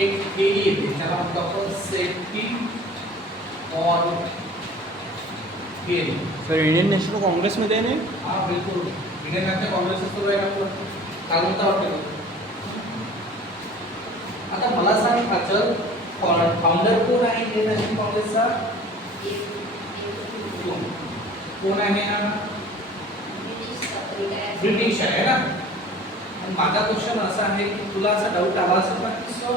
एक थेरी येते त्याला म्हणतो आपण safety on theory. Sir Indian national काँग्रेसमध्ये आहे ना? हा बिलकुल इंडियन नॅशनल काँग्रेस सुरू आहे ना. चालवता वाटतं. आता मला सांग अचल फाउंडर कोण आहे इंडियन नॅशनल काँग्रेसचा? कोण आहे ना? ब्रिटिश आहे ना. माझा क्वेश्चन असा आहे की तुला असा डाऊट आला असेल ना की सर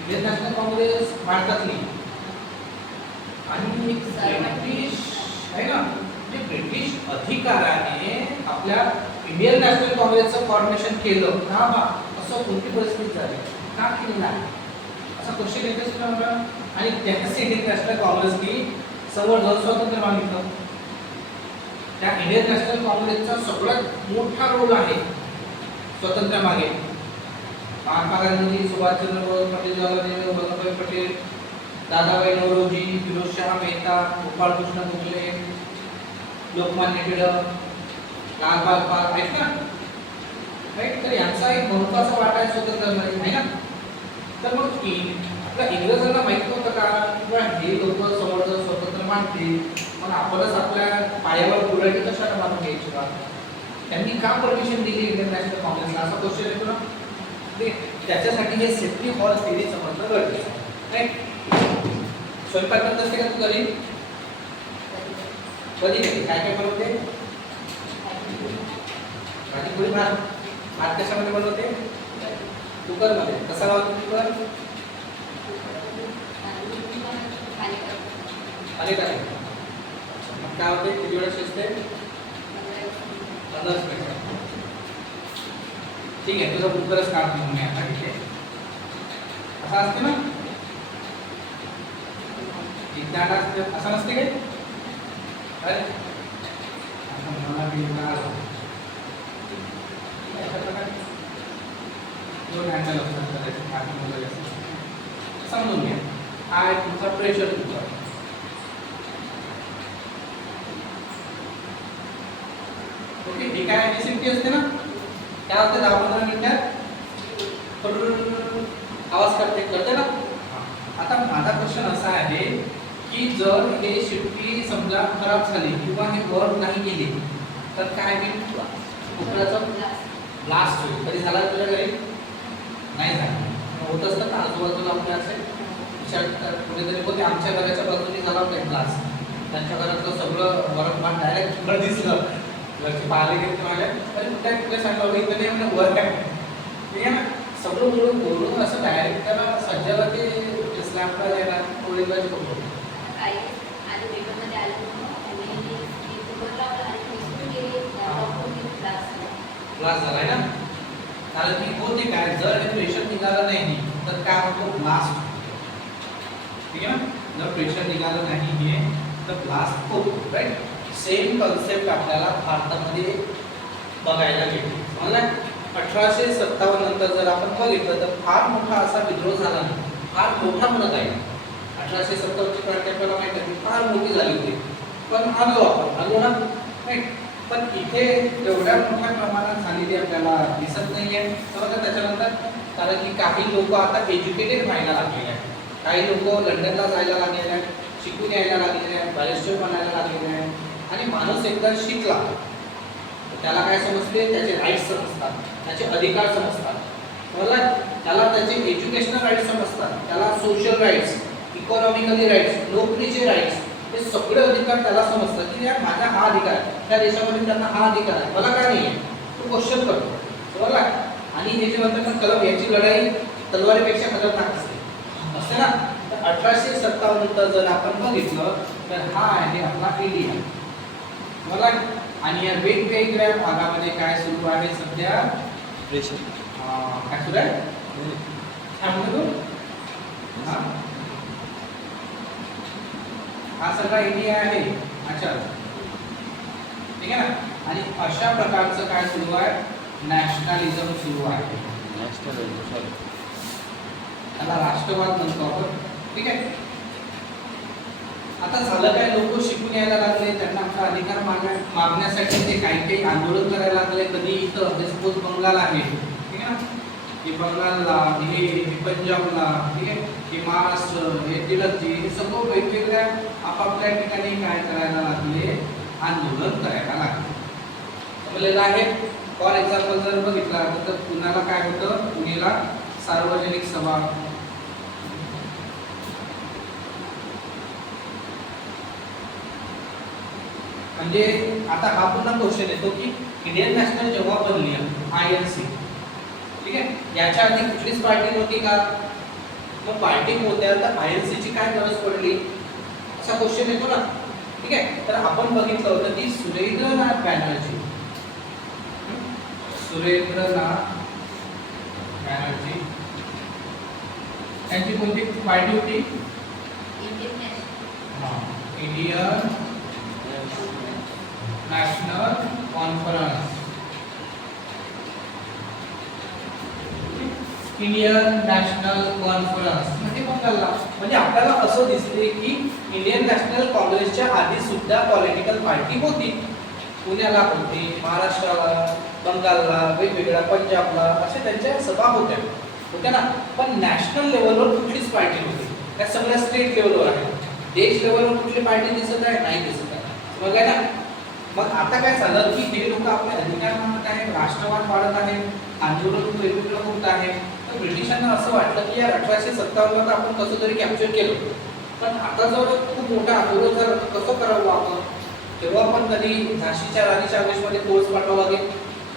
इंडियन नॅशनल काँग्रेस भारतातली आणि ब्रिटिश आहे ना, म्हणजे ब्रिटिश अधिकाऱ्याने आपल्या इंडियन नॅशनल काँग्रेसचं फॉर्मेशन केलं का बा, असं कोणती परिस्थिती झाली, का केलेलं आहे असा क्वेश्चन येतेच ना मला. आणि त्याच इंडियन नॅशनल काँग्रेसनी समोर जाऊन स्वातंत्र्य मागितलं. त्या इंडियन नॅशनल काँग्रेसचा सगळ्यात मोठा रोल आहे स्वतंत्र मागे. महात्मा गांधी, सुभाषचंद्र बोस, पंडित जवाहरलाल नेहरू, वल्लभभाई पटेल, दादाभाई नौरोजी, फिरोजशाह मेहता, गोपाळकृष्ण गोखले, लोकमान्य टिळक, लालबाग पार्क आहेत ना, राईट. तर यांचा एक महत्त्वाचा वाटा आहे स्वातंत्र्यामध्ये आहे ना. तर मग आपल्या इंग्रजांना माहित नव्हतं का किंवा हे लोक समोर जर स्वतंत्र मानतील मग आपणच आपल्या पायावर बुराटी कशाला मारून घ्यायची का? त्यांनी का परमिशन दिली इंडियन नॅशनल काँग्रेसला असा क्वेश्चन येतो ना. त्याच्यासाठी हे सेफ्टी हॉल थेरी समजणं गरजेचं आहे, राईट. स्वयंपाक करत असते का तू घरी? कधी कधी काय काय बनवते? भाजी पोळी भात. भात कशामध्ये बनवते? कुकरमध्ये. कसा लावतो कुकर? खाली टाकते. मग काय होते? किती वेळ शिजते? 15 मिनिट. ठीक आहे, तुझं कुकरच काम घेऊन मी आता इथे असं असते ना. एकदा असते असं नसते काय? अरे मला दोन हँडल असतात समजून घ्या. हा आहे तुमचा प्रेशर कुकर. ओके, ही काय रेसिपी असते ना, काय होते 10-15 मिनिटात आवाज करते ना. आता माझा क्वेश्चन असा आहे की जर हे शिट्टी समजा खराब झाली किंवा हे वर्क नाही केली तर काय होईल? कुकराचा ब्लास्ट होईल. कधी झाला तुझ्या घरी? नाही झाला. होत असतं ना आजूबाजूला आपल्या असे कुठेतरी होते. आमच्या घराच्या बाजूने झाला होता ब्लास्ट. त्यांच्या घरातलं सगळं वरक भात डायरेक्ट सगळं दिसलं. घरचे पाहायला गेले तर मला अरे कुठे सांगितलं इथं नाही म्हणजे वर काय ठीक आहे ना. सगळं बोलून असं डायरेक्ट त्याला सज्जाला ते स्लॅबला द्यायला पोळीला पकडतो. ब्लास्ट झालाय ना. कारण की होते काय जर हे प्रेशर निघालं नाही तर काय होतो? ब्लास्ट. ठीक आहे ना. जर प्रेशर निघालं नाही तर ब्लास्ट होतो, राईट. सेम कन्सेप्ट आपल्याला भारतामध्ये बघायला मिळते. मला 1857 नंतर जर आपण बघितलं तर फार मोठा असा विद्रोह झाला नाही. फार मोठा म्हणत आहे 1857 ची क्रांती आपल्याला माहिती आहे फार मोठी झाली होती. पण आलो ना, राईट. पण इथे एवढ्या मोठ्या प्रमाणात झालेली आपल्याला दिसत नाहीये. बघा त्याच्यानंतर कारण की काही लोक आता एज्युकेटेड व्हायला लागलेले आहेत. काही लोक लंडनला जायला लागलेले आहेत, शिकून यायला लागलेले आहेत, बॅरिस्टर बनायला लागलेले आहेत. आणि माणूस एकदा शिकला त्याला काय समजते? त्याचे राईट्स समजतात, त्याचे अधिकार समजतात. बरोबर? त्याला त्याचे एज्युकेशनल राईट्स समजतात, त्याला सोशल राईट्स, इकॉनॉमिकली राईट्स, नोकरीचे राईट्स, हे सगळे अधिकार त्याला समजतात की यार माझा हा अधिकार आहे, त्या देशामध्ये त्यांना हा अधिकार आहे, मला का नाही आहे? तो क्वेश्चन करतो. बरोबर? आणि हे जे म्हणतात ना कलम, याची लढाई तलवारीपेक्षा खतरनाक असते ना. तर 1857 नंतर जर आपण बघितलं तर हा आहे आपला इंडिया. मला आणि या वेगवेगळ्या भागामध्ये काय सुरू आहे सध्या? प्रेशर काय सुरू आहे? काय म्हणतो? हा सगळा इंडिया आहे. अच्छा, ठीक आहे ना. आणि अशा प्रकारचं काय सुरू आहे? नॅशनलिझम सुरू आहे. त्याला राष्ट्रवाद म्हणतो आपण. ठीक आहे. आता झालं काय, लोक शिकून यायला लागले, त्यांना आपला अधिकार मागण्यासाठी ते काही आंदोलन करायला लागले. कधी इथं सपोज बंगाल आहे, ठीक आहे ना, हे बंगालला, हे पंजाबला, ठीक आहे, हे महाराष्ट्र, हे दिल्ली, हे सगळं वेगवेगळ्या आपापल्या ठिकाणी काय करायला लागले, आंदोलन करायला लागले. समजलेलं आहे. फॉर एक्झाम्पल जर बघितला तर पुण्याला काय होतं, पुण्याला सार्वजनिक सभा, म्हणजे आता हा पुन्हा क्वेश्चन येतो की इंडियन नॅशनल जेव्हा बनली INC, ठीक आहे, याच्या आधी कुठलीच पार्टी नव्हती का? मग पार्टी होत्या तर INC ची काय गरज पडली, असा क्वेश्चन येतो ना. ठीक आहे, तर आपण बघितलं होतं की सुरेंद्रनाथ बॅनर्जी, सुरेंद्रनाथ बॅनर्जी त्यांची कोणती पार्टी होती? Indian national conference. Indian national conference म्हणजे बंगालला. म्हणजे आपल्याला असं दिसते की इंडियन नॅशनल काँग्रेसच्या आधी सुद्धा पॉलिटिकल पार्टी होती. पुण्याला होती, महाराष्ट्राला, बंगालला, वेगवेगळ्या पंजाबला, असे त्यांच्या सभा होत्या ना. पण नॅशनल लेवलवर कुठलीच पार्टी नव्हती. त्या सगळ्या स्टेट लेवलवर आहे. देश लेवलवर कुठली पार्टी दिसत आहे? नाही दिसत आहे. समजलं ना. मग आता काय झालं की हे लोक आपले अधिकार मागत आहेत, राष्ट्रवाद वाढत आहे, आंदोलन वेगवेगळं होत आहे. तर ब्रिटिशांना असं वाटलं की या 1857 ला आपण कसं तरी कॅप्चर केलं, पण आता जर खूप मोठा आंदोलन जर कसं करावं आपण, तेव्हा आपण कधी झाशीच्या राणीच्या आवेशमध्ये फोर्स पाठवावा लागेल,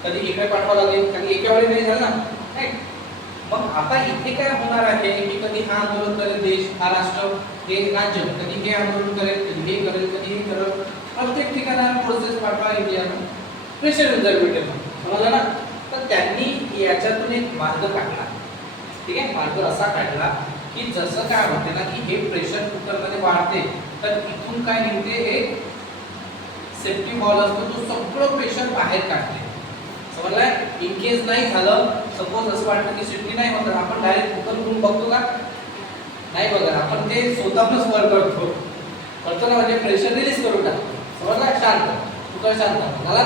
कधी इकडे पाठवावं लागेल, कधी एका वेळी नाही झालं ना, नाही. मग आता इथे काय होणार आहे की कधी हा आंदोलन करेल देश, हा राष्ट्र, हे राज्य, कधी हे आंदोलन करेल, कधी हे करेल, कधी हे करेल. प्रत्येक ठिकाणी प्रोसेस पाठवा इंडियाला प्रेशर जर भेटेल. समजलं ना. तर त्यांनी याच्यातून एक मार्ग काढला. ठीक आहे, मार्ग असा काढला की जसं काय होते ना की हे प्रेशर कुकरमध्ये वाढते, तर इथून काय निघते, एक सेफ्टी बॉल असतो, तो सगळं प्रेशर बाहेर काढते. समजलंय. इन केस नाही झालं, सपोज असं वाटतं की सेफ्टी नाही होत, आपण डायरेक्ट कुकर करून बघतो का? नाही बघा, आपण ते स्वतःच वर करतो ना, म्हणजे प्रेशर रिलीज करून टाकतो. समजला. शांत, कुकर शांत झाला.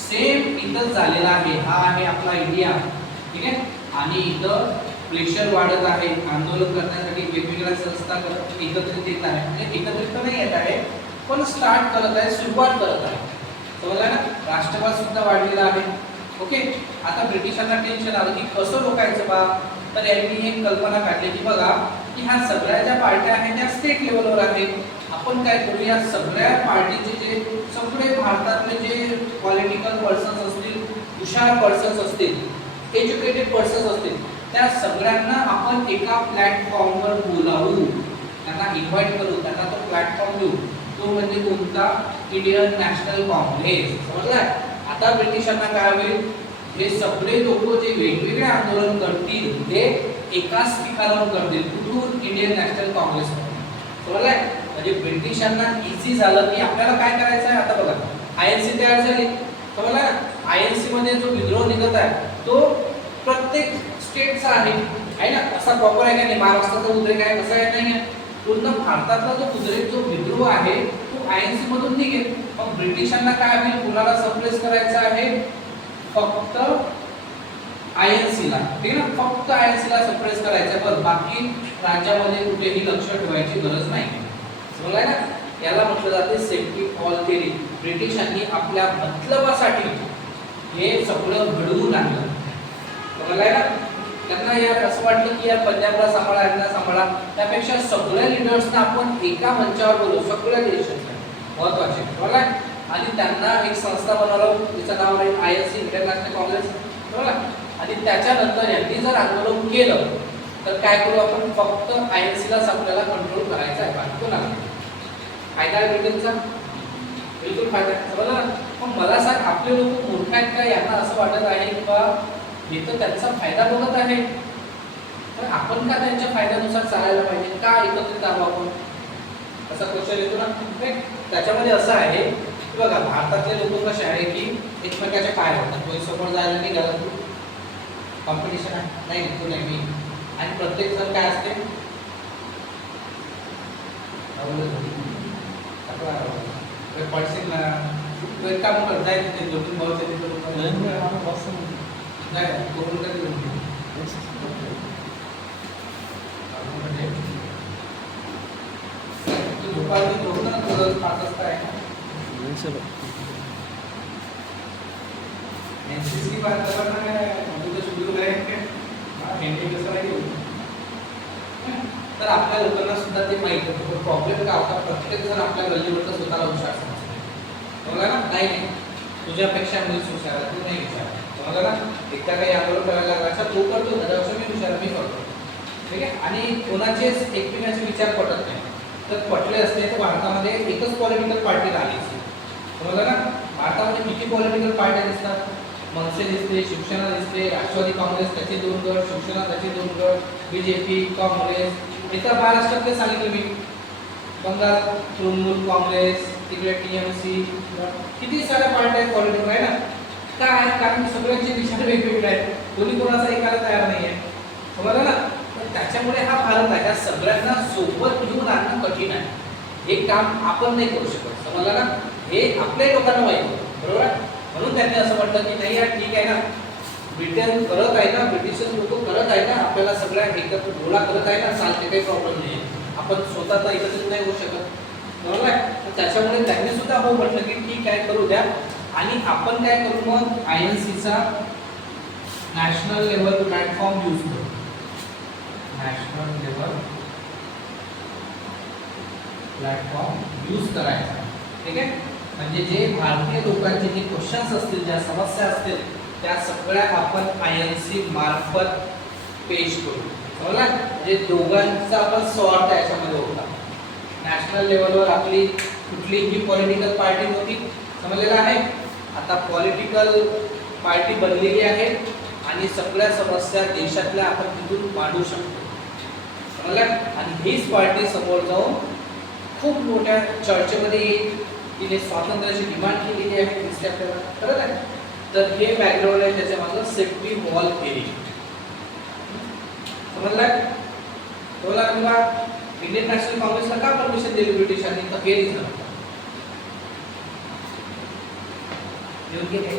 सेम इथं झालेला आहे. हा आहे आपला इंडिया. ठीक आहे, आणि इथं प्रेशर वाढत आहे. आंदोलन करण्यासाठी वेगवेगळ्या संस्था एकत्रित येत आहे. म्हणजे एकत्रित तर नाही येत आहे, पण स्टार्ट करत आहे, सुरुवात करत आहे. समजला ना. राष्ट्रवाद सुद्धा वाढलेला आहे. ओके. आता ब्रिटिशांना टेन्शन आलं की कसं रोखायचं बा. तर यांनी एक कल्पना काढली की बघा की ह्या सगळ्या ज्या पार्ट्या आहेत त्या स्टेट लेवलवर आहेत. आपण काय करूया, सगळ्या पार्टीचे जे सगळे भारतातले जे पॉलिटिकल पर्सन्स असतील, हुशार पर्सन्स असतील, एज्युकेटेड पर्सन्स असतील, त्या सगळ्यांना आपण एका प्लॅटफॉर्मवर बोलावू, त्यांना इन्व्हाइट करू, त्यांना तो प्लॅटफॉर्म देऊ. तो म्हणजे कोणता? इंडियन नॅशनल काँग्रेस. समजलाय. आता ब्रिटिशांना काय होईल, हे सगळे लोक जे वेगवेगळे आंदोलन करतील ते एकाच ठिकाणावर करतील. कुठून? इंडियन नॅशनल काँग्रेस. समजलाय. म्हणजे ब्रिटिशांना इझी झालं की आपल्याला काय करायचं आहे. आता बघा, INC तयार झाली. समजला. INC मध्ये जो विद्रोह निघत आहे तो प्रत्येक स्टेटचा आहे ना. असा प्रॉपर आहे का नाही, महाराष्ट्राचा उद्रेक आहे असं आहे नाही. पूर्ण भारतातला जो उद्रेक, जो विद्रोह आहे तो INC मधून निघेल. मग ब्रिटिशांना काय होईल, कुणाला सप्रेस करायचं आहे, फक्त INC ला. ठीक आहे ना, फक्त INC ला सप्रेस करायचं. बरं, बाकी राज्यामध्ये कुठेही लक्ष ठेवायची गरज नाही. समजलाय ना. याला म्हटलं जाते सेफ्टी वॉल थेअरी. ब्रिटिशांनी आपल्या मतलबासाठी हे सगळं घडवून आणलं. समजलाय ना. त्यांना यार असं वाटलं की यार पंजाबला सांभाळा, यांना सांभाळा, त्यापेक्षा सगळ्या लीडर्सना आपण एका मंचावर बोलू, सगळ्या देशातल्या महत्त्वाचे. बरोबर. आणि त्यांना एक संस्था बनवलं, तिचं नाव आहे INC, इंडियन नॅशनल काँग्रेस. बरोबर. आणि त्याच्यानंतर यांनी जर आंदोलन केलं तर काय करू आपण, फक्त INC लाच आपल्याला कंट्रोल करायचा आहे, बाकी कोणाला. फायदा आहे ब्रिटनचा, बिलकुल फायदा आहे. समजलं ना. मग मला सांग, आपले लोक मूर्ख आहेत का? यांना असं वाटत आहे की बा हे तर त्यांचा फायदा बघत आहे, पण आपण का त्यांच्या फायद्यानुसार चालायला पाहिजे, का एकत्रित आलो आपण, असा क्वेश्चन येतो ना. त्याच्यामध्ये असं आहे की बघा, भारतातले लोक कसे आहे की एकमेकाच्या पाय होतात. तो समोर जायला नाही घालत, तू कॉम्पिटिशन आहे, नाही तू नाही मी. आणि प्रत्येक जण काय असते, पडशील ना, तू एक काम कर, जाय तिथे दोन भाऊच्या तिथे तू दुपारी झोपतो ना तुझं 5 वाजता आहे ना सर एनसीसी बात करना है अभी तो शुरू करेंगे घंटे कसं नाही तर आपल्या लोकांना सुद्धा ते माहिती आहे प्रॉब्लेम काय होता प्रत्येक जण आपल्या गल्लीवरचा स्वतःला हुशार समजतो बघा ना नाही तुझ्यापेक्षा मी हुशार तू नाही हुशार बघा ना एकदा काही आंदोलन करायला लागायचा तो करतो त्याच्यापेक्षा मी हुशार मी करतो ठीक आहे आणि कोणाचेच एकमेकांचे विचार पटत नाही तर पटले असते तर भारतामध्ये एकच पॉलिटिकल पार्टी राहिली बघा ना भारतामध्ये किती पॉलिटिकल पार्ट्या दिसतात मनसे दिसते शिवसेना दिसते राष्ट्रवादी काँग्रेस त्याचे 2 गट शिवसेना त्याचे 2 गट बीजेपी काँग्रेस इतर महाराष्ट्रातले सांगितलं मी बंगाल तृणमूल काँग्रेस तिकडे टीएमसी किती साऱ्या पार्ट्या आहेत पॉलिटिकल आहे ना काय कारण सगळ्यांचे विचार वेगवेगळे आहेत कोणी कोणाचा ऐकायला तयार नाही आहे समजलं ना तर त्याच्यामुळे हा भारत आहे या सगळ्यांना सोबत घेऊन आणणं कठीण आहे हे काम आपण नाही करू शकत समजलं ना हे आपल्या लोकांना माहिती होतं बरोबर आहे म्हणून त्यांनी असं म्हटलं की नाही यार ठीक आहे ना ब्रिटन करत आहे ना ब्रिटिशर्स लोक करत आहे ना आपल्याला सगळ्या एकत्र गोळा करत आहे ना चालते काही प्रॉब्लेम नाही आपण स्वतः तर एकत्रित नाही होऊ शकत बरोबर आहे तर त्याच्यामुळे त्यांनी सुद्धा हो म्हटलं की ठीक आहे करू द्या आणि आपण काय करू मग INCचा नॅशनल लेवल प्लॅटफॉर्म यूज करू नॅशनल लेवल प्लॅटफॉर्म यूज करायचा ठीक आहे म्हणजे जे भारतीय लोकांचे जे क्वेश्चन्स असतील ज्या समस्या असतील त्या सगळ्या आपण INC मार्फत पेश करू समजला म्हणजे दोघांचा आपण स्वार्थ याच्यामध्ये होता नॅशनल लेवलवर आपली कुठलीही पॉलिटिकल पार्टी नव्हती समजलेलं आहे आता पॉलिटिकल पार्टी बनलेली आहे आणि सगळ्या समस्या देशातल्या आपण तिथून मांडू शकतो समजलं आणि हीच पार्टी समोर जाऊन खूप मोठ्या चर्चेमध्ये येईल तिने स्वातंत्र्याची डिमांड केलेली आहे दिसते आपल्याला खरंच आहे तर हे बॅकग्राऊंड आहे त्याच्या मागं सेफ्टी वॉल थेरी समजलाय बोला किंवा इंडियन नॅशनल काँग्रेसला का परमिशन दिली ब्रिटिशांनी तर हे रिझन योग्य काय